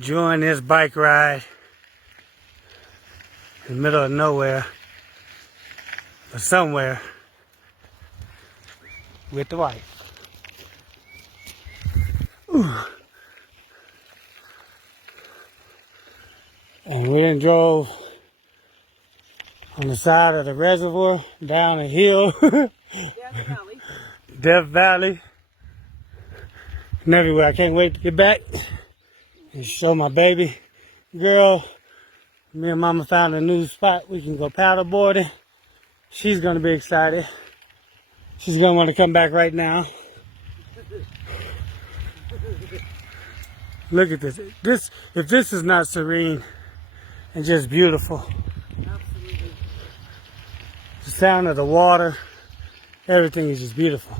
enjoying this bike ride in the middle of nowhere, but somewhere with the wife. Ooh. And we done drove on the side of the reservoir, down a hill, Death Valley, and everywhere. I can't wait to get back and show my baby girl. Me and Mama found a new spot we can go paddle boarding. She's gonna be excited. She's gonna want to come back right now. Look at this. If this is not serene and just beautiful. Absolutely. The sound of the water, everything is just beautiful.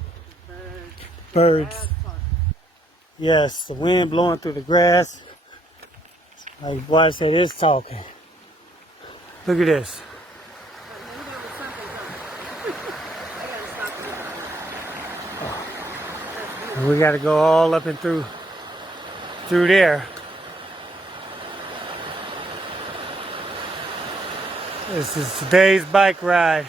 Birds. Yes, the wind blowing through the grass. Like boy said, it's talking. Look at this. And we got to go all up and through there. This is today's bike ride.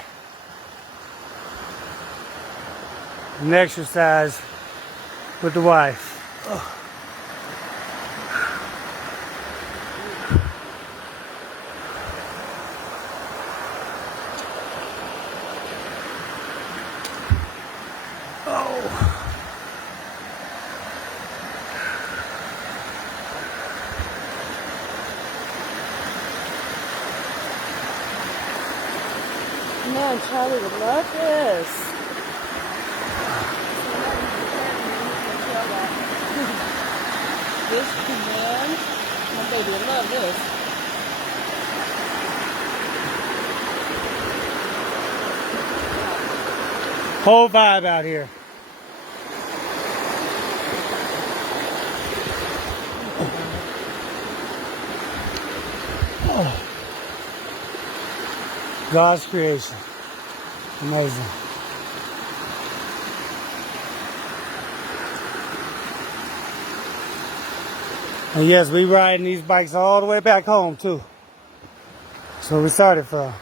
An exercise with the wife. Oh. Man, Charlie would love this. This man, my baby would love this. Whole vibe out here. Oh. God's creation. Amazing. And yes, we riding these bikes all the way back home too. So we started from.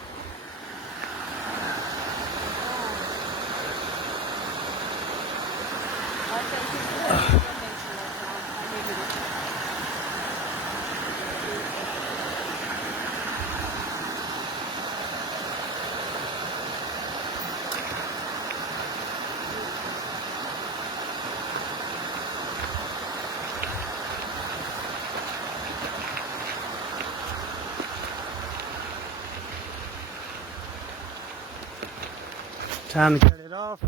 Time to cut it off.